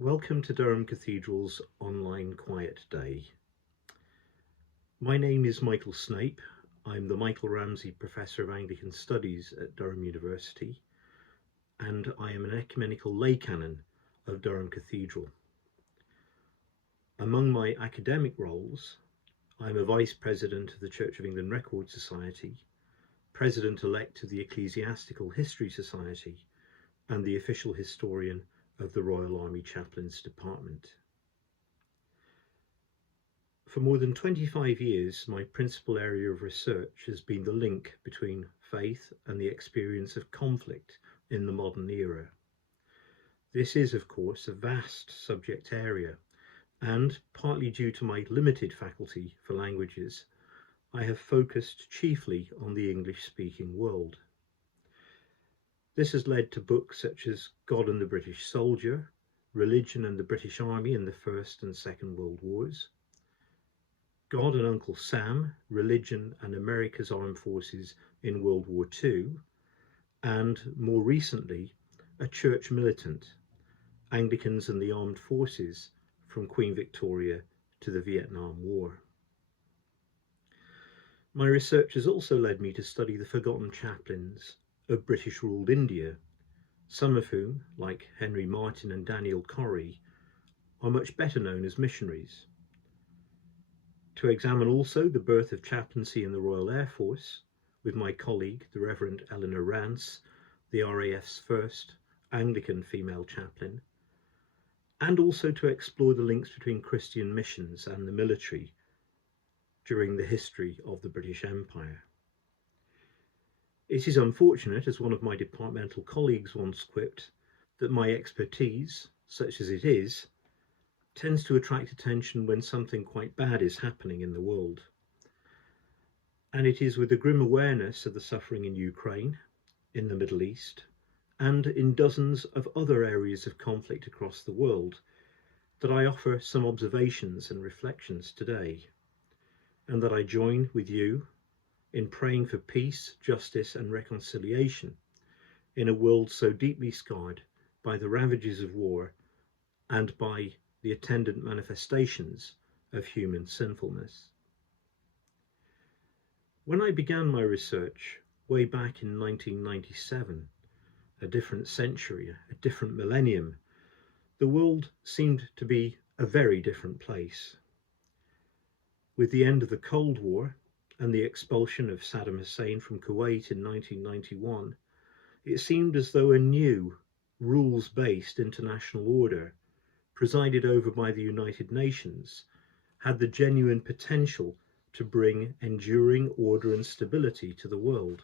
Welcome to Durham Cathedral's online Quiet Day. My name is Michael Snape. I'm the Michael Ramsey Professor of Anglican Studies at Durham University, and I am an ecumenical lay canon of Durham Cathedral. Among my academic roles, I'm a Vice President of the Church of England Record Society, President-elect of the Ecclesiastical History Society, and the official historian of the Royal Army Chaplains Department. For more than 25 years, my principal area of research has been the link between faith and the experience of conflict in the modern era. This is, of course, a vast subject area, and partly due to my limited faculty for languages, I have focused chiefly on the English-speaking world. This has led to books such as God and the British Soldier, Religion and the British Army in the First and Second World Wars, God and Uncle Sam, Religion and America's Armed Forces in World War II, and more recently, A Church Militant, Anglicans and the Armed Forces from Queen Victoria to the Vietnam War. My research has also led me to study the forgotten chaplains of British-ruled India, some of whom, like Henry Martyn and Daniel Corrie, are much better known as missionaries. To examine also the birth of chaplaincy in the Royal Air Force with my colleague, the Reverend Eleanor Rance, the RAF's first Anglican female chaplain, and also to explore the links between Christian missions and the military during the history of the British Empire. It is unfortunate, as one of my departmental colleagues once quipped, that my expertise, such as it is, tends to attract attention when something quite bad is happening in the world. And it is with a grim awareness of the suffering in Ukraine, in the Middle East, and in dozens of other areas of conflict across the world that I offer some observations and reflections today, and that I join with you in praying for peace, justice, and reconciliation in a world so deeply scarred by the ravages of war and by the attendant manifestations of human sinfulness. When I began my research way back in 1997, a different century, a different millennium, the world seemed to be a very different place. With the end of the Cold War and the expulsion of Saddam Hussein from Kuwait in 1991, it seemed as though a new, rules-based international order, presided over by the United Nations, had the genuine potential to bring enduring order and stability to the world.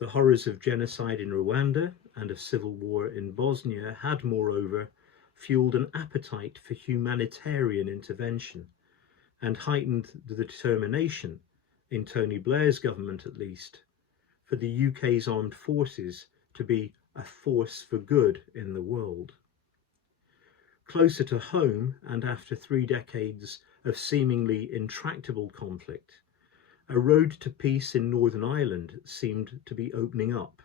The horrors of genocide in Rwanda and of civil war in Bosnia had, moreover, fueled an appetite for humanitarian intervention and heightened the determination, in Tony Blair's government at least, for the UK's armed forces to be a force for good in the world. Closer to home, and after 3 decades of seemingly intractable conflict, a road to peace in Northern Ireland seemed to be opening up,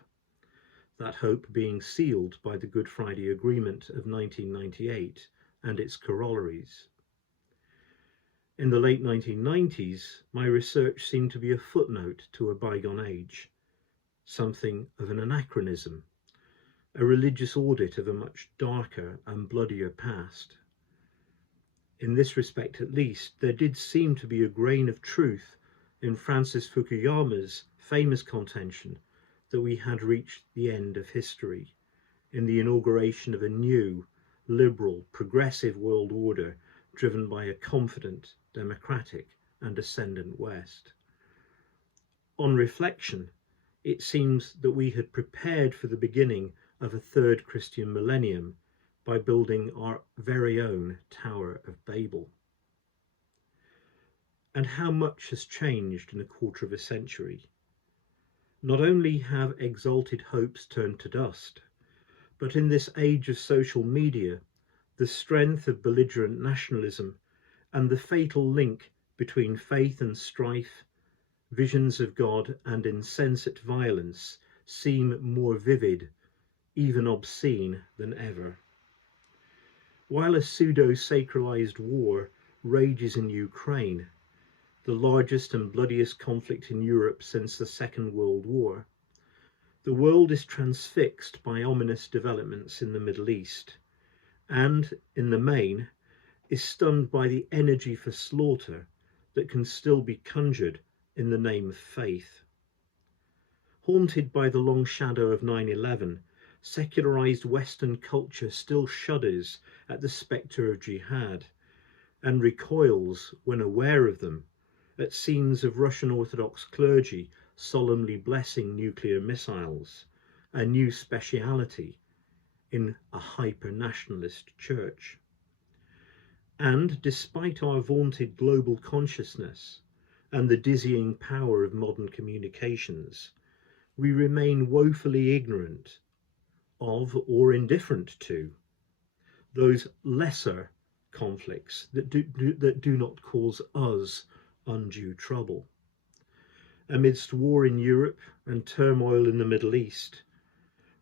that hope being sealed by the Good Friday Agreement of 1998 and its corollaries. In the late 1990s, my research seemed to be a footnote to a bygone age, something of an anachronism, a religious audit of a much darker and bloodier past. In this respect at least, there did seem to be a grain of truth in Francis Fukuyama's famous contention that we had reached the end of history in the inauguration of a new, liberal, progressive world order driven by a confident, democratic and ascendant West. On reflection, it seems that we had prepared for the beginning of a third Christian millennium by building our very own Tower of Babel. And how much has changed in a quarter of a century. Not only have exalted hopes turned to dust, but in this age of social media, the strength of belligerent nationalism and the fatal link between faith and strife, visions of God and insensate violence seem more vivid, even obscene than ever. While a pseudo-sacralized war rages in Ukraine, the largest and bloodiest conflict in Europe since the Second World War, the world is transfixed by ominous developments in the Middle East, and, in the main, is stunned by the energy for slaughter that can still be conjured in the name of faith. Haunted by the long shadow of 9/11, secularized Western culture still shudders at the spectre of jihad and recoils, when aware of them, at scenes of Russian Orthodox clergy solemnly blessing nuclear missiles, a new speciality in a hyper-nationalist church. And despite our vaunted global consciousness and the dizzying power of modern communications, we remain woefully ignorant of or indifferent to those lesser conflicts that do not cause us undue trouble. Amidst war in Europe and turmoil in the Middle East,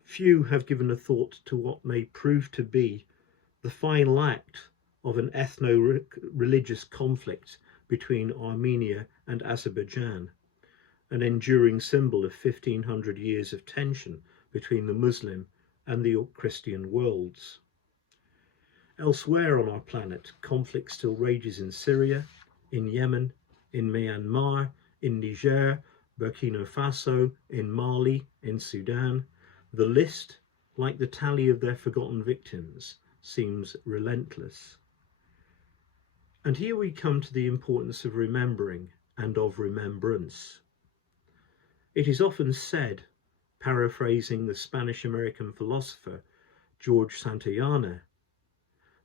few have given a thought to what may prove to be the final act of an ethno-religious conflict between Armenia and Azerbaijan, an enduring symbol of 1500 years of tension between the Muslim and the Christian worlds. Elsewhere on our planet, conflict still rages in Syria, in Yemen, in Myanmar, in Niger, Burkina Faso, in Mali, in Sudan. The list, like the tally of their forgotten victims, seems relentless. And here we come to the importance of remembering and of remembrance. It is often said, paraphrasing the Spanish-American philosopher George Santayana,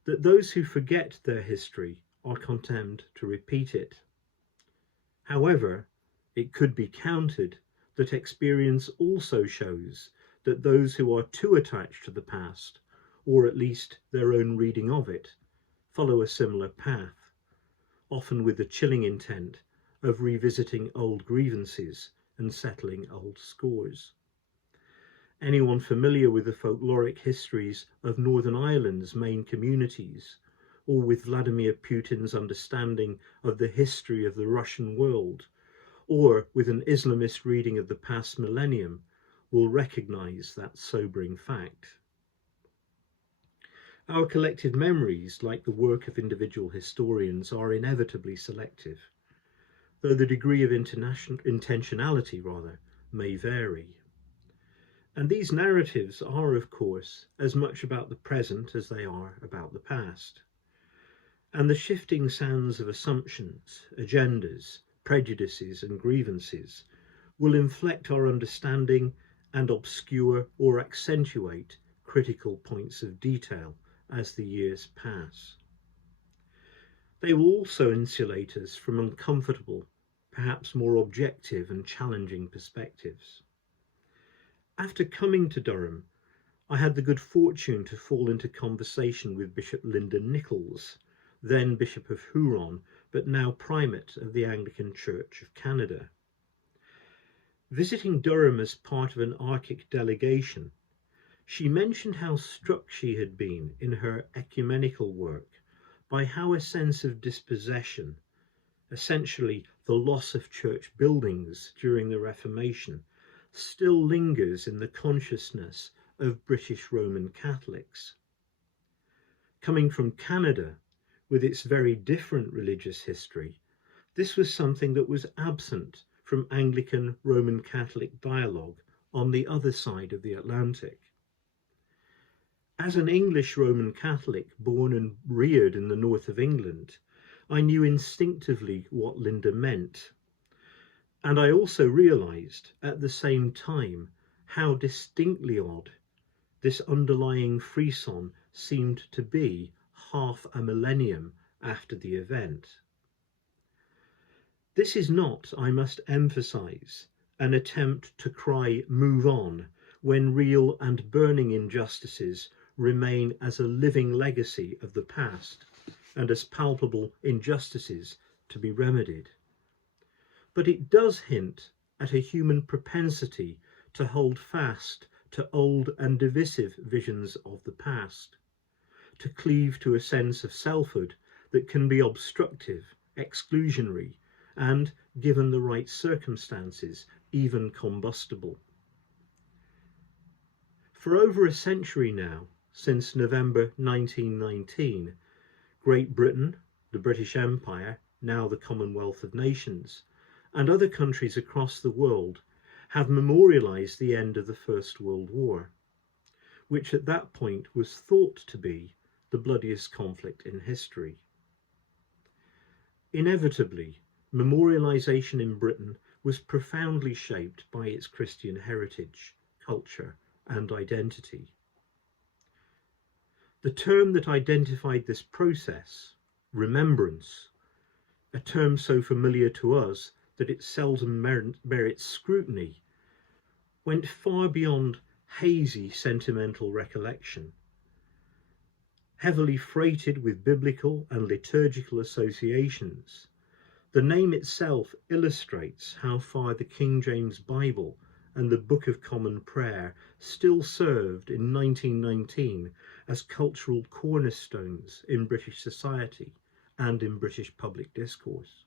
that those who forget their history are condemned to repeat it. However, it could be countered that experience also shows that those who are too attached to the past, or at least their own reading of it, follow a similar path, often with the chilling intent of revisiting old grievances and settling old scores. Anyone familiar with the folkloric histories of Northern Ireland's main communities, or with Vladimir Putin's understanding of the history of the Russian world, or with an Islamist reading of the past millennium, will recognize that sobering fact. Our collective memories, like the work of individual historians, are inevitably selective, though the degree of intentionality may vary. And these narratives are, of course, as much about the present as they are about the past. And the shifting sands of assumptions, agendas, prejudices, and grievances will inflect our understanding and obscure or accentuate critical points of detail as the years pass. They will also insulate us from uncomfortable, perhaps more objective and challenging perspectives. After coming to Durham, I had the good fortune to fall into conversation with Bishop Lyndon Nichols, then Bishop of Huron, but now Primate of the Anglican Church of Canada. Visiting Durham as part of an ARCIC delegation, she mentioned how struck she had been in her ecumenical work by how a sense of dispossession, essentially the loss of church buildings during the Reformation, still lingers in the consciousness of British Roman Catholics. Coming from Canada, with its very different religious history, this was something that was absent from Anglican Roman Catholic dialogue on the other side of the Atlantic. As an English Roman Catholic born and reared in the north of England, I knew instinctively what Linda meant. And I also realized at the same time how distinctly odd this underlying frisson seemed to be half a millennium after the event. This is not, I must emphasize, an attempt to cry "move on" when real and burning injustices remain as a living legacy of the past and as palpable injustices to be remedied. But it does hint at a human propensity to hold fast to old and divisive visions of the past, to cleave to a sense of selfhood that can be obstructive, exclusionary, and, given the right circumstances, even combustible. For over a century now, since November 1919, Great Britain, the British Empire, now the Commonwealth of Nations, and other countries across the world have memorialised the end of the First World War, which at that point was thought to be the bloodiest conflict in history. Inevitably, memorialisation in Britain was profoundly shaped by its Christian heritage, culture, and identity. The term that identified this process, remembrance, a term so familiar to us that it seldom merits scrutiny, went far beyond hazy sentimental recollection. Heavily freighted with biblical and liturgical associations, the name itself illustrates how far the King James Bible and the Book of Common Prayer still served in 1919 as cultural cornerstones in British society and in British public discourse.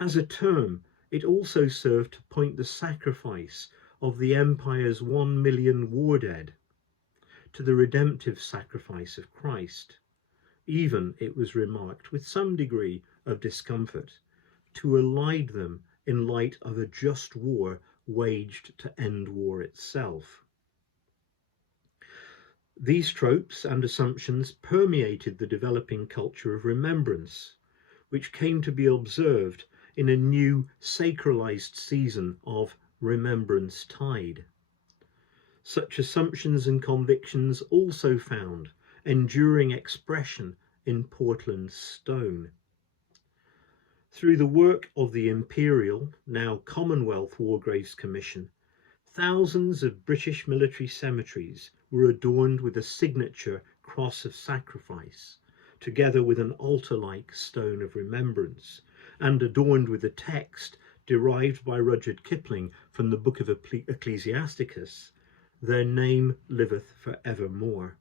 As a term, it also served to point the sacrifice of the Empire's 1 million war dead to the redemptive sacrifice of Christ, even, it was remarked with some degree of discomfort, to elide them in light of a just war waged to end war itself. These tropes and assumptions permeated the developing culture of remembrance, which came to be observed in a new sacralized season of Remembrance Tide. Such assumptions and convictions also found enduring expression in Portland stone. Through the work of the Imperial, now Commonwealth War Graves Commission, thousands of British military cemeteries were adorned with a signature cross of sacrifice, together with an altar-like stone of remembrance, and adorned with a text derived by Rudyard Kipling from the Book of Ecclesiasticus, "Their name liveth for evermore."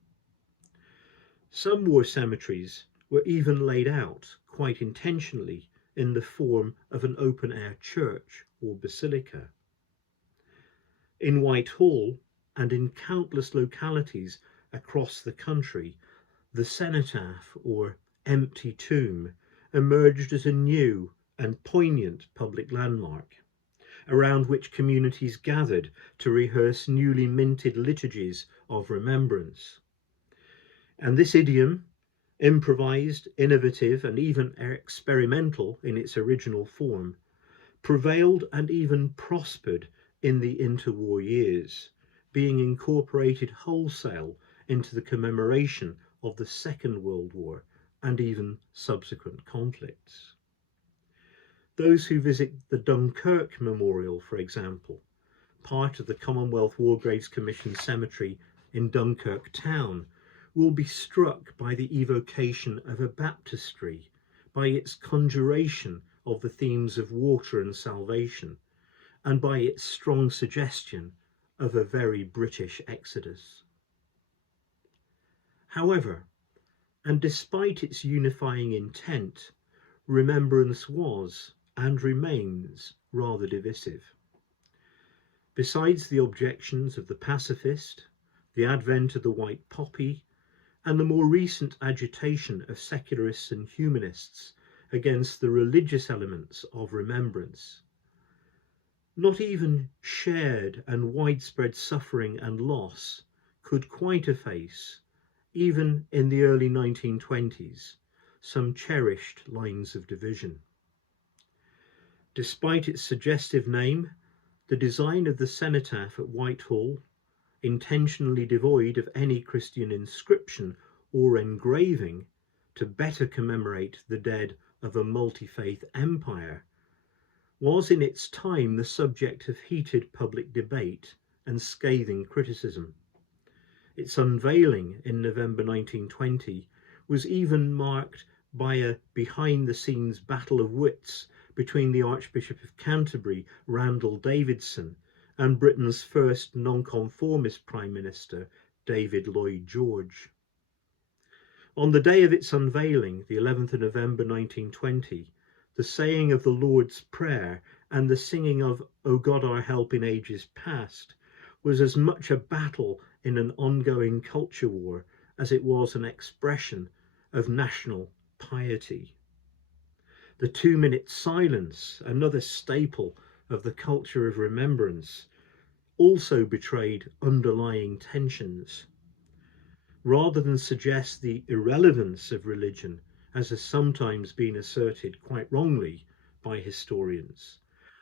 Some war cemeteries were even laid out, quite intentionally, in the form of an open-air church or basilica. In Whitehall and in countless localities across the country, the cenotaph or empty tomb emerged as a new and poignant public landmark, around which communities gathered to rehearse newly minted liturgies of remembrance. And this idiom, improvised, innovative, and even experimental in its original form, prevailed and even prospered in the interwar years, being incorporated wholesale into the commemoration of the Second World War and even subsequent conflicts. Those who visit the Dunkirk Memorial, for example, part of the Commonwealth War Graves Commission Cemetery in Dunkirk town, will be struck by the evocation of a baptistry, by its conjuration of the themes of water and salvation, and by its strong suggestion of a very British exodus. However, and despite its unifying intent, remembrance was, and remains, rather divisive. Besides the objections of the pacifist, the advent of the white poppy, and the more recent agitation of secularists and humanists against the religious elements of remembrance, not even shared and widespread suffering and loss could quite efface, even in the early 1920s, some cherished lines of division. Despite its suggestive name, the design of the cenotaph at Whitehall, intentionally devoid of any Christian inscription or engraving to better commemorate the dead of a multi-faith empire, was in its time the subject of heated public debate and scathing criticism. Its unveiling in November 1920 was even marked by a behind-the-scenes battle of wits between the Archbishop of Canterbury, Randall Davidson, and Britain's first nonconformist Prime Minister, David Lloyd George. On the day of its unveiling, the 11th of November 1920, the saying of the Lord's Prayer and the singing of O God our help in ages past was as much a battle in an ongoing culture war as it was an expression of national piety. The 2-minute silence, another staple of the culture of remembrance, also betrayed underlying tensions. Rather than suggest the irrelevance of religion, as has sometimes been asserted quite wrongly by historians,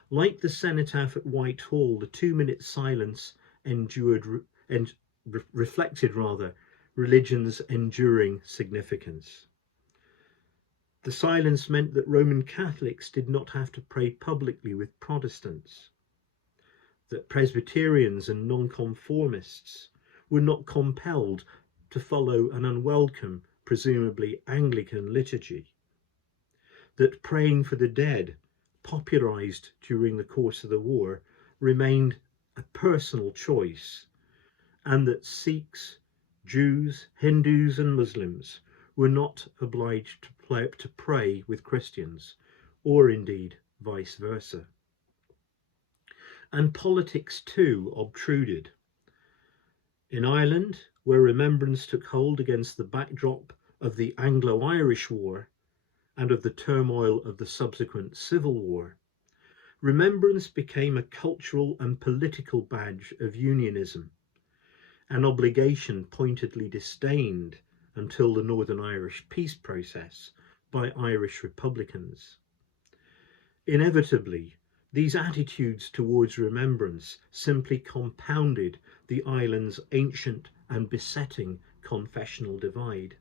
like the cenotaph at Whitehall, the 2-minute silence reflected religion's enduring significance. The silence meant that Roman Catholics did not have to pray publicly with Protestants, that Presbyterians and nonconformists were not compelled to follow an unwelcome, presumably Anglican liturgy, that praying for the dead, popularized during the course of the war, remained a personal choice, and that Sikhs, Jews, Hindus and Muslims were not obliged to pray with Christians, or indeed vice versa. And politics too obtruded. In Ireland, where remembrance took hold against the backdrop of the Anglo-Irish War and of the turmoil of the subsequent Civil War, remembrance became a cultural and political badge of unionism, an obligation pointedly disdained until the Northern Irish peace process by Irish Republicans. Inevitably, these attitudes towards remembrance simply compounded the island's ancient and besetting confessional divide.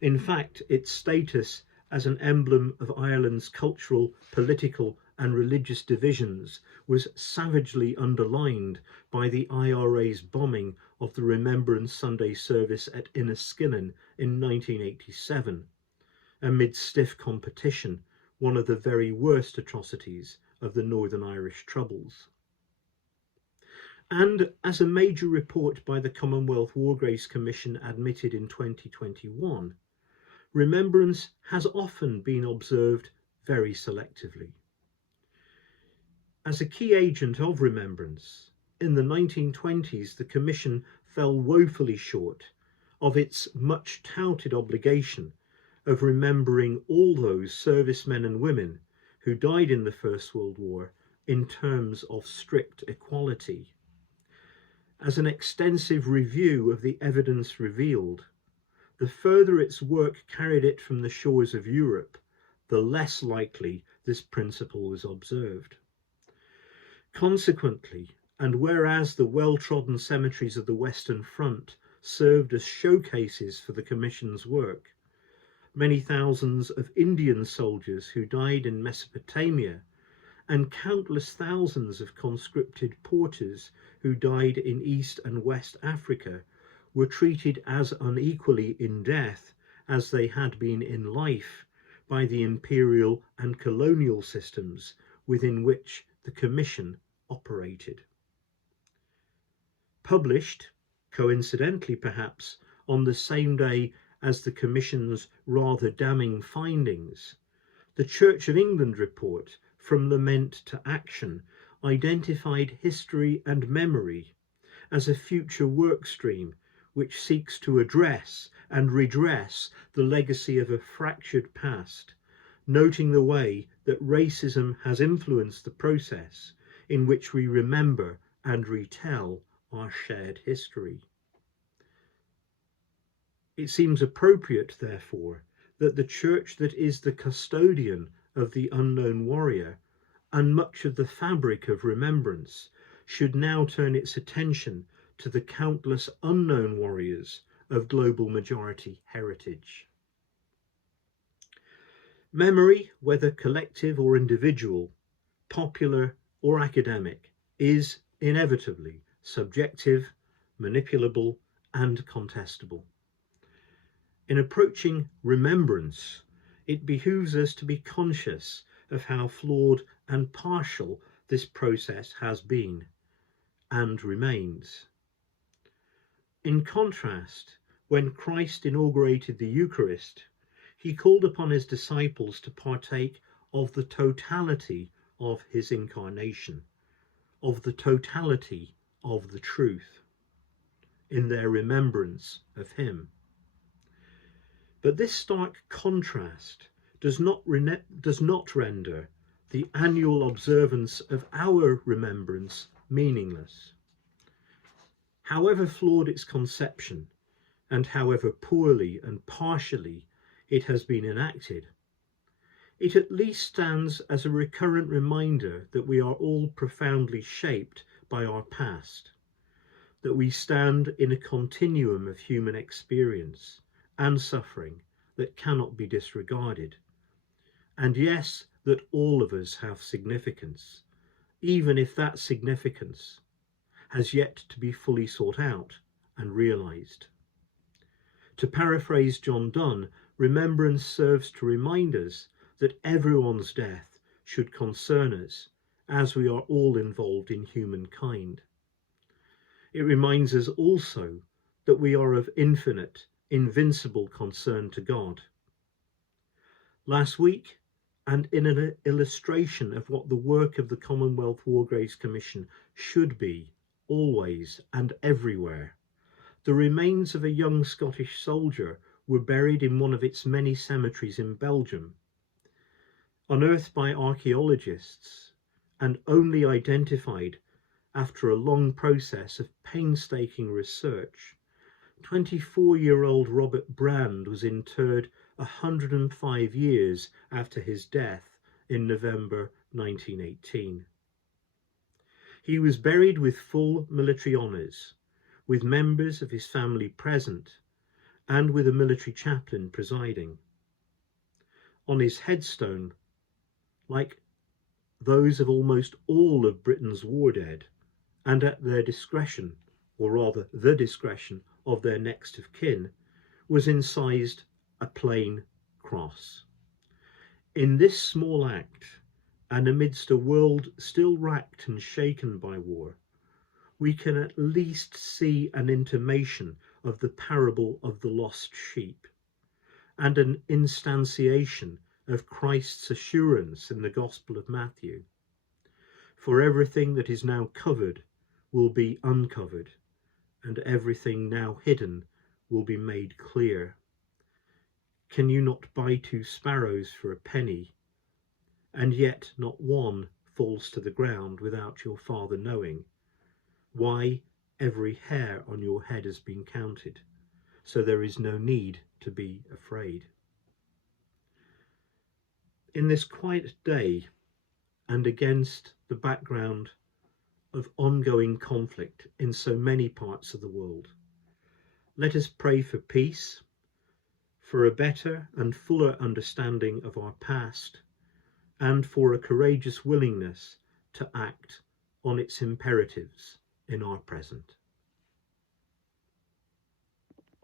In fact, its status as an emblem of Ireland's cultural, political and religious divisions was savagely underlined by the IRA's bombing of the Remembrance Sunday service at Inniskillen in 1987, amid stiff competition, one of the very worst atrocities of the Northern Irish Troubles. And as a major report by the Commonwealth War Graves Commission admitted in 2021, remembrance has often been observed very selectively. As a key agent of remembrance, in the 1920s the Commission fell woefully short of its much touted obligation of remembering all those servicemen and women who died in the First World War in terms of strict equality. As an extensive review of the evidence revealed, the further its work carried it from the shores of Europe, the less likely this principle was observed. Consequently, and whereas the well-trodden cemeteries of the Western Front served as showcases for the Commission's work, many thousands of Indian soldiers who died in Mesopotamia and countless thousands of conscripted porters who died in East and West Africa were treated as unequally in death as they had been in life by the imperial and colonial systems within which the Commission operated. Published, coincidentally perhaps, on the same day as the Commission's rather damning findings, the Church of England report, From Lament to Action, identified history and memory as a future work stream which seeks to address and redress the legacy of a fractured past, noting the way that racism has influenced the process in which we remember and retell our shared history. It seems appropriate, therefore, that the Church that is the custodian of the unknown warrior and much of the fabric of remembrance should now turn its attention to the countless unknown warriors of global majority heritage. Memory, whether collective or individual, popular or academic, is inevitably subjective, manipulable, and contestable. In approaching remembrance, it behooves us to be conscious of how flawed and partial this process has been and remains. In contrast, When Christ inaugurated the Eucharist, he called upon his disciples to partake of the totality of his incarnation, of the totality of the truth, in their remembrance of him. But this stark contrast does not render the annual observance of our remembrance meaningless. However flawed its conception, and however poorly and partially it has been enacted, it at least stands as a recurrent reminder that we are all profoundly shaped by our past, that we stand in a continuum of human experience and suffering that cannot be disregarded, and yes, that all of us have significance, even if that significance has yet to be fully sought out and realized. To paraphrase John Donne, remembrance serves to remind us that everyone's death should concern us, as we are all involved in humankind. It reminds us also that we are of infinite, invincible concern to God. Last week, and in an illustration of what the work of the Commonwealth War Graves Commission should be, always and everywhere, the remains of a young Scottish soldier were buried in one of its many cemeteries in Belgium. Unearthed by archaeologists and only identified after a long process of painstaking research, 24-year-old Robert Brand was interred 105 years after his death in November 1918. He was buried with full military honours, with members of his family present, and with a military chaplain presiding. On his headstone, like those of almost all of Britain's war dead, and at their discretion, or rather the discretion of their next of kin, was incised a plain cross. In this small act, and amidst a world still racked and shaken by war, we can at least see an intimation of the parable of the lost sheep, and an instantiation of Christ's assurance in the Gospel of Matthew. For everything that is now covered will be uncovered, and everything now hidden will be made clear. Can you not buy 2 sparrows for a penny, and yet not one falls to the ground without your Father knowing? Why, every hair on your head has been counted, so there is no need to be afraid. In this quiet day, and against the background of ongoing conflict in so many parts of the world, let us pray for peace, for a better and fuller understanding of our past, and for a courageous willingness to act on its imperatives in our present.